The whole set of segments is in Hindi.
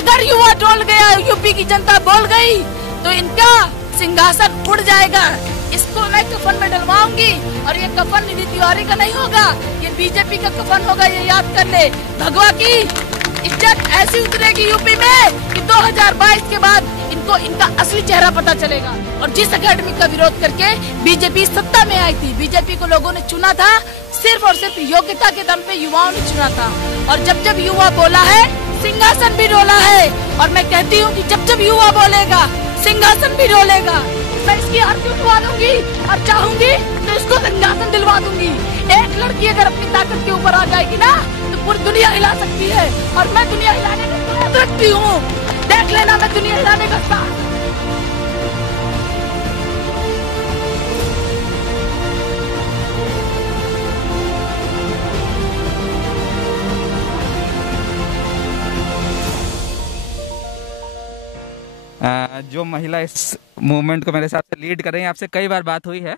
अगर युवा डोल गया, यूपी की जनता बोल गई, तो इनका सिंहासन उड़ जाएगा। इसको मैं कफन में डलवाऊंगी और ये कफन निधि तिवारी का नहीं होगा, ये बीजेपी का कफन होगा, ये याद कर ले। भगवा की इज्जत ऐसी उतरेगी यूपी में कि 2022 के बाद इनको इनका असली चेहरा पता चलेगा। और जिस एकेडमी का विरोध करके बीजेपी सत्ता में आई थी, बीजेपी को लोगों ने चुना था, सिर्फ और सिर्फ योग्यता के दम पे युवाओं ने चुना था। और जब जब युवा बोला है, सिंहासन भी डोला है। और मैं कहती हूँ कि जब जब युवा बोलेगा, सिंहासन भी डोलेगा। मैं इसकी आरती उठवा दूंगी और चाहूंगी तो इसको सिंहासन दिलवा दूंगी। एक लड़की अगर अपनी ताकत के ऊपर आ जाएगी ना, तो पूरी दुनिया हिला सकती है। और मैं दुनिया हिलाने का साथ रखती हूँ, देख लेना, मैं दुनिया हिलाने का साथ। जो महिला इस मूवमेंट को मेरे हिसाब से लीड कर रही हैं, आपसे कई बार बात हुई है।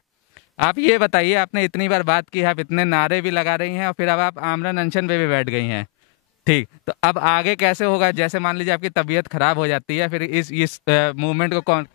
आप ये बताइए, आपने इतनी बार बात की है, आप इतने नारे भी लगा रही हैं और फिर अब आप आमरण अनशन पे भी बैठ गई हैं, ठीक, तो अब आगे कैसे होगा? जैसे मान लीजिए आपकी तबीयत खराब हो जाती है, फिर इस मूवमेंट को कौन?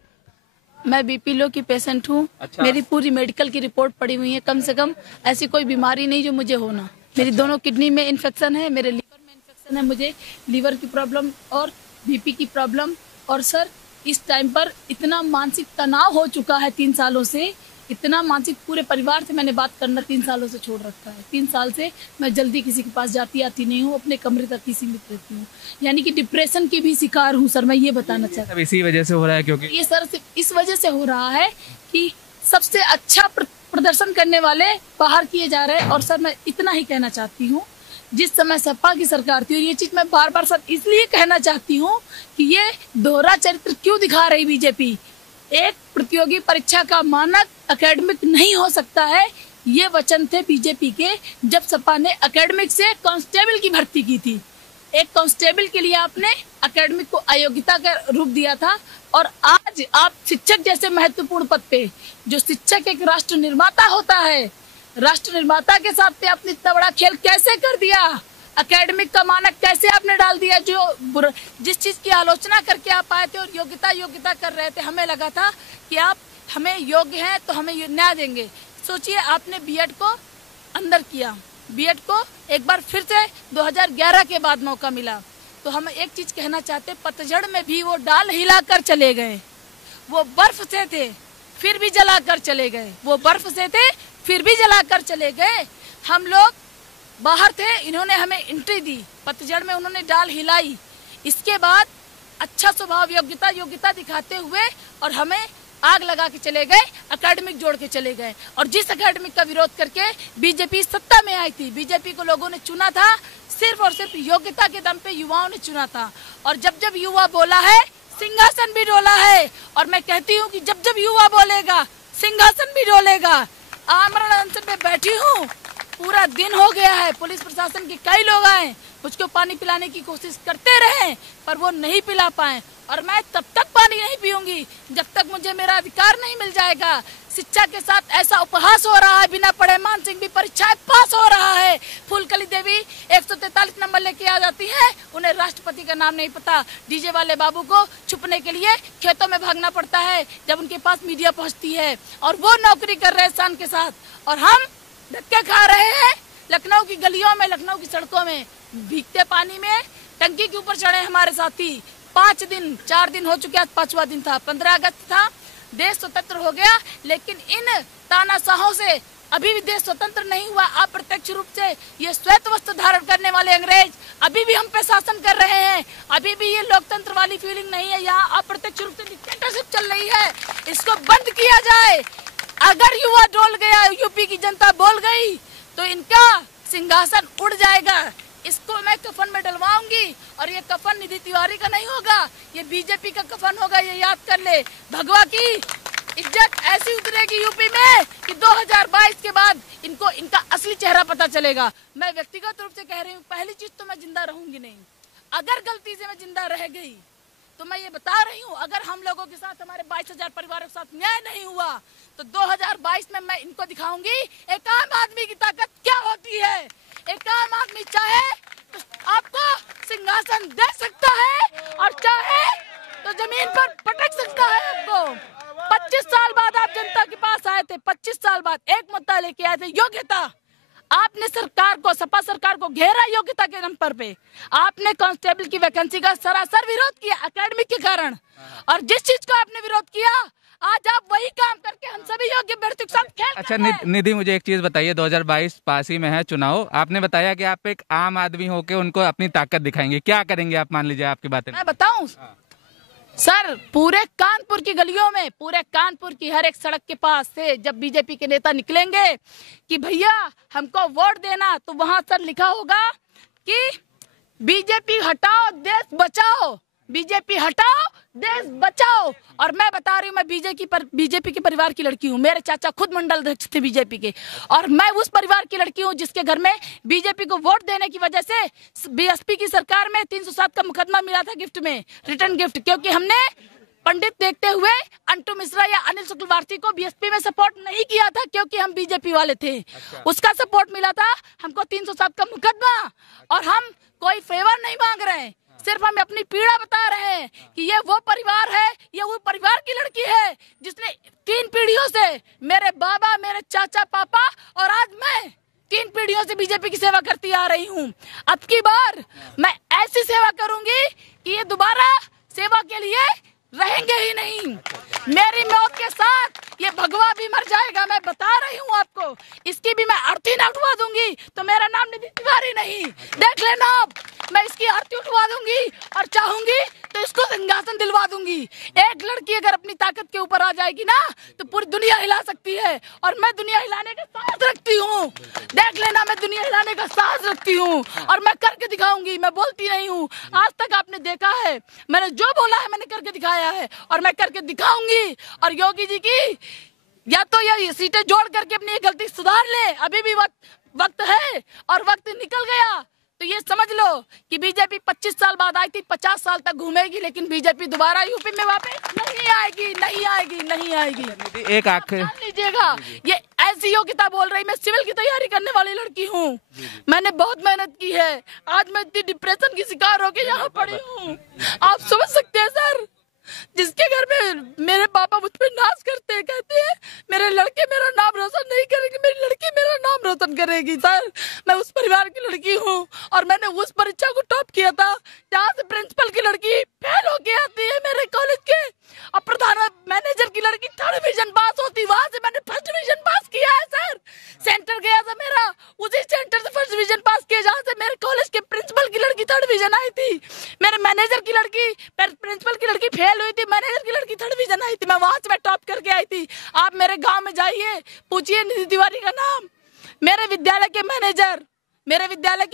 मैं बीपी लो की पेशेंट हूँ। अच्छा। मेरी पूरी मेडिकल की रिपोर्ट पड़ी हुई है, कम से कम ऐसी कोई बीमारी नहीं जो मुझे होना। मेरी दोनों किडनी में इन्फेक्शन है, मेरे लीवर में इन्फेक्शन है, मुझे लीवर की प्रॉब्लम और बीपी की प्रॉब्लम। और सर, इस टाइम पर इतना मानसिक तनाव हो चुका है 3 सालों से, इतना मानसिक, पूरे परिवार से मैंने बात करना 3 सालों से छोड़ रखा है। 3 साल से मैं जल्दी किसी के पास जाती आती नहीं हूँ, अपने कमरे तक ही सीमित रहती हूँ। यानी कि डिप्रेशन की भी शिकार हूँ सर, मैं ये बताना चाहती हूँ। इसी वजह से हो रहा है? क्योंकि ये सर सिर्फ इस वजह से हो रहा है कि सबसे अच्छा प्रदर्शन करने वाले बाहर किए जा रहे हैं। और सर, मैं इतना ही कहना चाहती हूँ, जिस समय सपा की सरकार थी, और ये चीज मैं बार बार सर इसलिए कहना चाहती हूँ कि ये दोहरा चरित्र क्यों दिखा रही बीजेपी। एक प्रतियोगी परीक्षा का मानक एकेडमिक नहीं हो सकता है, ये वचन थे बीजेपी के जब सपा ने एकेडमिक से कांस्टेबल की भर्ती की थी। एक कांस्टेबल के लिए आपने एकेडमिक को अयोग्यता का रूप दिया था। और आज आप शिक्षक जैसे महत्वपूर्ण पद पे, जो शिक्षक एक राष्ट्र निर्माता होता है, राष्ट्र निर्माता के साथ पे आपने इतना बड़ा खेल कैसे कर दिया? एकेडमिक का मानक कैसे आपने डाल दिया? जो जिस चीज की आलोचना करके आप आए थे और योग्यता कर रहे थे, हमें लगा था कि आप हमें योग्य हैं तो हमें न्याय देंगे। सोचिए, आपने बीएड को अंदर किया, बीएड को एक बार फिर से 2011 के बाद मौका मिला। तो हम एक चीज कहना चाहते, पतझड़ में भी वो डाल हिला कर चले गए। वो बर्फ से थे फिर भी जला कर चले गए, वो बर्फ से थे फिर भी जलाकर चले गए। हम लोग बाहर थे, इन्होंने हमें एंट्री दी, पतझड़ में उन्होंने डाल हिलाई। इसके बाद अच्छा स्वभाव, योग्यता दिखाते हुए और हमें आग लगा के चले गए, एकेडमिक जोड़ के चले गए। और जिस एकेडमिक का विरोध करके बीजेपी सत्ता में आई थी, बीजेपी को लोगों ने चुना था, सिर्फ और सिर्फ योग्यता के दम पे युवाओं ने चुना था। और जब जब युवा बोला है, सिंहासन भी डोला है। और मैं कहती हूँ कि जब जब युवा बोलेगा, सिंहासन भी डोलेगा। आमरण अनशन पे बैठी हूँ, पूरा दिन हो गया है, पुलिस प्रशासन के कई लोग आए, मुझको पानी पिलाने की कोशिश करते रहे, पर वो नहीं पिला पाए। और मैं तब तक पानी नहीं पीऊंगी जब तक मुझे मेरा अधिकार नहीं मिल जाएगा। शिक्षा के साथ ऐसा उपहास हो रहा है, बिना पढ़े मान सिंह भी परीक्षाएं पास हो रहा है। फूलकली देवी 143 नंबर लेके आ जाती है, उन्हें राष्ट्रपति का नाम नहीं पता। डीजे वाले बाबू को छुपने के लिए खेतों में भागना पड़ता है जब उनके पास मीडिया पहुंचती है, और वो नौकरी कर रहे हैं शान के साथ, और हम धक्के खा रहे हैं लखनऊ की गलियों में, लखनऊ की सड़कों में, भीगते पानी में टंकी के ऊपर चढ़े हमारे साथी। 4 दिन हो चुके, आज 5वां दिन था, 15 अगस्त था, देश स्वतंत्र हो गया। लेकिन इन तानाशाहों से अभी भी देश स्वतंत्र नहीं हुआ। अप्रत्यक्ष रूप से ये श्वेत वस्त्र धारण करने वाले अंग्रेज अभी भी हम पे शासन कर रहे हैं। अभी भी ये लोकतंत्र वाली फीलिंग नहीं है, यहाँ अप्रत्यक्ष रूप से डिक्टेटरशिप चल रही है। इसको बंद किया जाए। अगर युवा डोल गया, यूपी की जनता बोल गई, तो इनका सिंहासन उड़ जाएगा। इसको मैं कफन में डलवाऊंगी और ये कफन निधि तिवारी का नहीं होगा, ये बीजेपी का कफन होगा, ये याद कर ले। भगवा की इज्जत ऐसी उतरेगी यूपी में कि 2022 के बाद इनको इनका असली चेहरा पता चलेगा। मैं व्यक्तिगत रूप से कह रही हूँ, पहली चीज तो मैं जिंदा रहूंगी नहीं। अगर गलती से मैं जिंदा रह गई तो मैं ये बता रही हूँ, अगर हम लोगों के साथ, हमारे 22,000 परिवारों के साथ न्याय नहीं हुआ तो 2022 में मैं इनको दिखाऊंगी एक आम आदमी की ताकत क्या होती है। एक आम आदमी चाहे तो आपको सिंहासन दे सकता है 25 साल बाद एक मुद्दा लेके आए थे, योग्यता। आपने सरकार को, सपा सरकार को घेरा योग्यता के नंबर पे। आपने कांस्टेबल की वैकेंसी का सरासर विरोध किया एकेडमिक के कारण, और जिस चीज का आपने विरोध किया आज आप वही काम करके हम सभी योग्य अभ्यर्थियों के साथ खेल। अच्छा निधि, मुझे एक चीज बताइए, 2022 पास ही में है चुनाव, आपने बताया कि आप एक आम आदमी होके उनको अपनी ताकत दिखाएंगे, क्या करेंगे आप? मान लीजिए आपकी बातें मैं बताऊं सर, पूरे कानपुर की गलियों में, पूरे कानपुर की हर एक सड़क के पास से जब बीजेपी के नेता निकलेंगे कि भैया हमको वोट देना, तो वहां सर लिखा होगा कि बीजेपी हटाओ देश बचाओ, बीजेपी हटाओ देश बचाओ। और मैं बता रही हूँ, मैं बीजेपी के परिवार की लड़की हूँ। मेरे चाचा खुद मंडल अध्यक्ष थे बीजेपी के, और मैं उस परिवार की लड़की हूँ जिसके घर में बीजेपी को वोट देने की वजह से बीएसपी की सरकार में 307 का मुकदमा मिला था गिफ्ट में, रिटर्न गिफ्ट, क्योंकि हमने पंडित देखते हुए अंटू मिश्रा या अनिल शुक्लवार्ती को बीएसपी में सपोर्ट नहीं किया था, क्योंकि हम बीजेपी वाले थे। उसका सपोर्ट मिला था हमको 307 का मुकदमा, और हम कोई फेवर नहीं मांग रहे हैं, सिर्फ हम अपनी पीड़ा बता रहे हैं कि ये वो परिवार है, ये वो परिवार की लड़की है जिसने 3 पीढ़ियों से, मेरे बाबा, मेरे चाचा, पापा और आज मैं 3 पीढ़ियों से बीजेपी की सेवा करती आ रही हूँ। अब की बार मैं ऐसी सेवा करूंगी कि ये दोबारा सेवा के लिए रहेंगे ही नहीं। मेरी मौत के साथ ये भगवा भी मर जाएगा, मैं बता रही हूँ आपको। इसकी भी मैं अर्थी न उठवा दूंगी तो मेरा नाम निधि तिवारी नहीं, देख लेना आप। मैं इसकी अर्थी उठवा दूंगी और चाहूंगी तो इसको सिंहासन दिलवा दूंगी। एक लड़की अगर अपनी ताकत के ऊपर आ जाएगी ना तो पूरी दुनिया हिला सकती है, और मैं दुनिया हिलाने का साहस रखती हूँ। देख लेना, मैं दुनिया हिलाने का साहस रखती हूँ और मैं करके दिखाऊंगी, मैं बोलती नहीं हूँ। आज तक आपने देखा है, मैंने जो बोला है मैंने करके दिखाया है और मैं करके दिखाऊंगी। और योगी जी की या तो ये सीटें जोड़ करके अपनी ये गलती सुधार ले, अभी भी वक्त है, और वक्त निकल गया तो ये समझ लो कि बीजेपी 25 साल बाद आई थी, 50 साल तक घूमेगी, लेकिन बीजेपी दोबारा यूपी में वापस नहीं आएगी, नहीं आएगी, नहीं आएगी। एक आखिर लीजिएगा, ये ऐसी योग्यता बोल रही, मैं सिविल की तैयारी करने वाली लड़की हूँ, मैंने बहुत मेहनत की है, आज मैं इतनी डिप्रेशन की शिकार होकर यहाँ पड़ी हूँ। आप समझ सकते हैं सर, जिसके घर में मेरे पापा मुझ पे नाच करते हैं, कहते हैं मेरे लड़के मेरा नाम रोशन नहीं करेंगे, मेरी लड़की मेरा नाम रोशन करेगी। सर मैं उस परिवार की लड़की हूँ और मैंने उस परीक्षा को टॉप किया था जहाँ से प्रिंसिपल की लड़की फेल होके आती है मेरे कॉलेज के, और प्रधान मैनेजर की लड़की 3rd डिवीजन पास होती, वहां से मैंने 1st डिवीजन पास किया है। सर सेंटर गया था मेरा, उसी सेंटर से 1st डिवीजन पास किया जहाँ से मेरे कॉलेज के प्रिंसिपल की लड़की 3rd डिवीजन आई थी, मेरे मैनेजर की लड़की, प्रिंसिपल की लड़की फेल हुई थी, मैनेजर की लड़की 3rd डिवीजन आई थी, मैं वहां से मैं टॉप करके आई थी। आप मेरे गांव में जाइए, पूछिए निधि तिवारी का नाम, मेरे विद्यालय के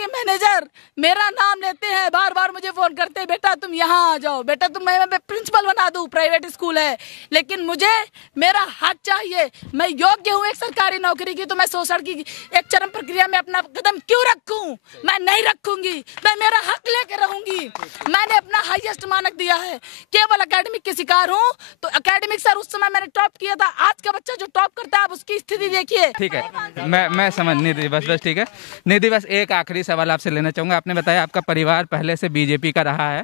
मैनेजर मेरा नाम लेते हैं, बार बार मुझे फोन करते हैं, बेटा तुम यहाँ आ जाओ, बेटा तुम मैं प्रिंसिपल बना दूं, प्राइवेट स्कूल है, लेकिन मुझे मेरा हक चाहिए। मैं योग्य हूँ एक सरकारी नौकरी की, तो मैं शोषण की एक चरम प्रक्रिया में अपना कदम क्यों रखूं? मैं नहीं रखूंगी, मैं मेरा हक लेके रहूंगी। मैंने अपना हाईएस्ट मानक दिया है, केवल एकेडमिक के शिकार हूँ। तो एकेडमिक सर उस समय मैंने टॉप किया था, आज का बच्चा जो टॉप करता है आप उसकी स्थिति देखिए। ठीक है, मैं समझ निधि, बस ठीक है निधि, बस एक आखिरी सवाल आपसे लेना चाहूंगा। आपने बताया आपका परिवार पहले से बीजेपी का रहा है,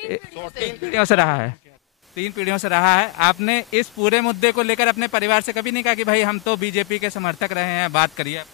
3 पीढ़ियों से रहा है, 3 पीढ़ियों से रहा है। आपने इस पूरे मुद्दे को लेकर अपने परिवार से कभी नहीं कहा कि भाई हम तो बीजेपी के समर्थक रहे हैं, बात करिए?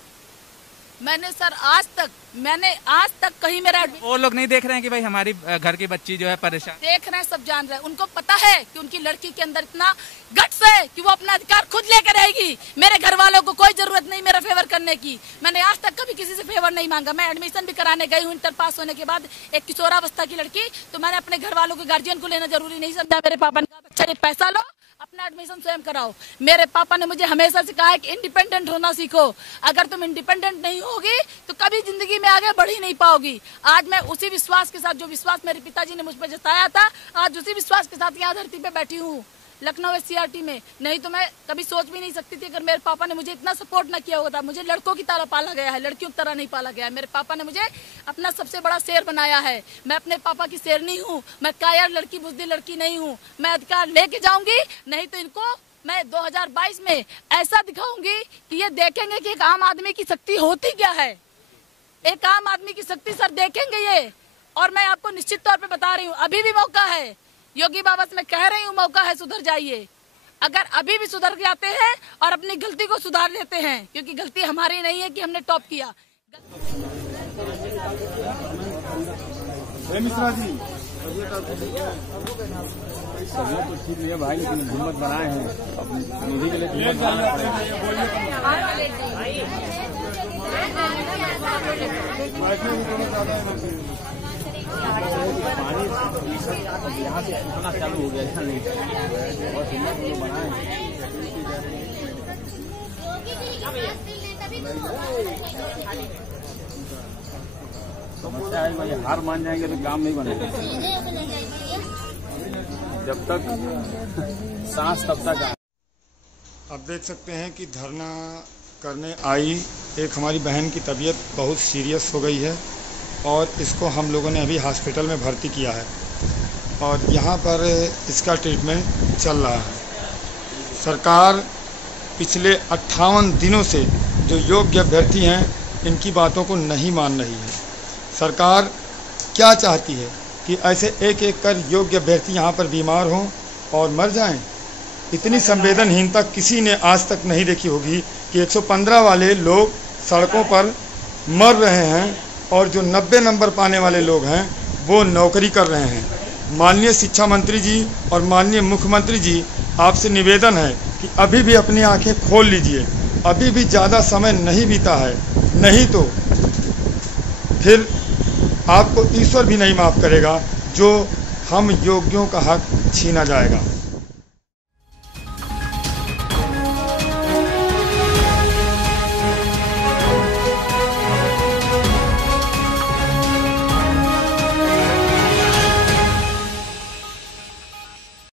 मैंने सर आज तक कहीं मेरा, वो लोग नहीं देख रहे हैं कि भाई हमारी घर की बच्ची जो है परेशान? देख रहे हैं, सब जान रहे हैं, उनको पता है कि उनकी लड़की के अंदर इतना गट्स है कि वो अपना अधिकार खुद लेकर रहेगी। मेरे घर वालों को कोई जरूरत नहीं मेरा फेवर करने की, मैंने आज तक कभी किसी से फेवर नहीं मांगा। मैं एडमिशन भी कराने गई हूँ इंटर पास होने के बाद, एक किशोरावस्था की लड़की, तो मैंने अपने घर वालों के गार्जियन को लेना जरूरी नहीं समझा। मेरे पापा ने कहा बच्चा ये पैसा लो, अपना एडमिशन स्वयं कराओ। मेरे पापा ने मुझे हमेशा से कहा है कि इंडिपेंडेंट होना सीखो, अगर तुम इंडिपेंडेंट नहीं होगी तो कभी जिंदगी में आगे बढ़ ही नहीं पाओगी। आज मैं उसी विश्वास के साथ, जो विश्वास मेरे पिताजी ने मुझ पर जताया था, आज उसी विश्वास के साथ यहाँ धरती पे बैठी हूँ, लखनऊ SCRT में। नहीं तो मैं कभी सोच भी नहीं सकती थी, अगर मेरे पापा ने मुझे इतना सपोर्ट ना किया होता। मुझे लड़कों की तरह पाला गया है, लड़कियों की तरह नहीं पाला गया है। मेरे पापा ने मुझे अपना सबसे बड़ा शेर बनाया है, मैं अपने पापा की शेरनी हूँ, मैं कायर लड़की, बुज़दिल लड़की नहीं हूँ। मैं अधिकार लेके जाऊंगी, नहीं तो इनको मैं 2022 में ऐसा दिखाऊंगी कि ये देखेंगे कि एक आम आदमी की शक्ति होती क्या है। एक आम आदमी की शक्ति सर देखेंगे ये, और मैं आपको निश्चित तौर पे बता रही हूँ, अभी भी मौका है। योगी बाबा से मैं कह रही हूँ, मौका है, सुधर जाइए। अगर अभी भी सुधर जाते हैं और अपनी गलती को सुधार लेते हैं, क्योंकि गलती हमारी नहीं है कि हमने टॉप किया। मिश्रा जी तो ठीक है भाई, लेकिन हिम्मत बनाए हैं अब मोदी के लिए हिम्मत बनाना पड़ेगा। पानी यहाँ से उठना चालू हो गया, ऐसा नहीं बहुत हिम्मत बनाए हैं। समस्या है भाई, हार मान जाएंगे तो काम नहीं बनेगा। जब तक सांस तब तक। आप देख सकते हैं कि धरना करने आई एक हमारी बहन की तबीयत बहुत सीरियस हो गई है और इसको हम लोगों ने अभी हॉस्पिटल में भर्ती किया है और यहाँ पर इसका ट्रीटमेंट चल रहा है। सरकार पिछले 58 दिनों से जो योग्य अभ्यर्थी हैं इनकी बातों को नहीं मान रही है। सरकार क्या चाहती है कि ऐसे एक एक कर योग्य अभ्यर्थी यहाँ पर बीमार हों और मर जाएं? इतनी संवेदनहीनता किसी ने आज तक नहीं देखी होगी कि 115 वाले लोग सड़कों पर मर रहे हैं और जो 90 नंबर पाने वाले लोग हैं वो नौकरी कर रहे हैं। माननीय शिक्षा मंत्री जी और माननीय मुख्यमंत्री जी, आपसे निवेदन है कि अभी भी अपनी आंखें खोल लीजिए, अभी भी ज़्यादा समय नहीं बीता है, नहीं तो फिर आपको ईश्वर भी नहीं माफ़ करेगा जो हम योग्यों का हक छीना जाएगा।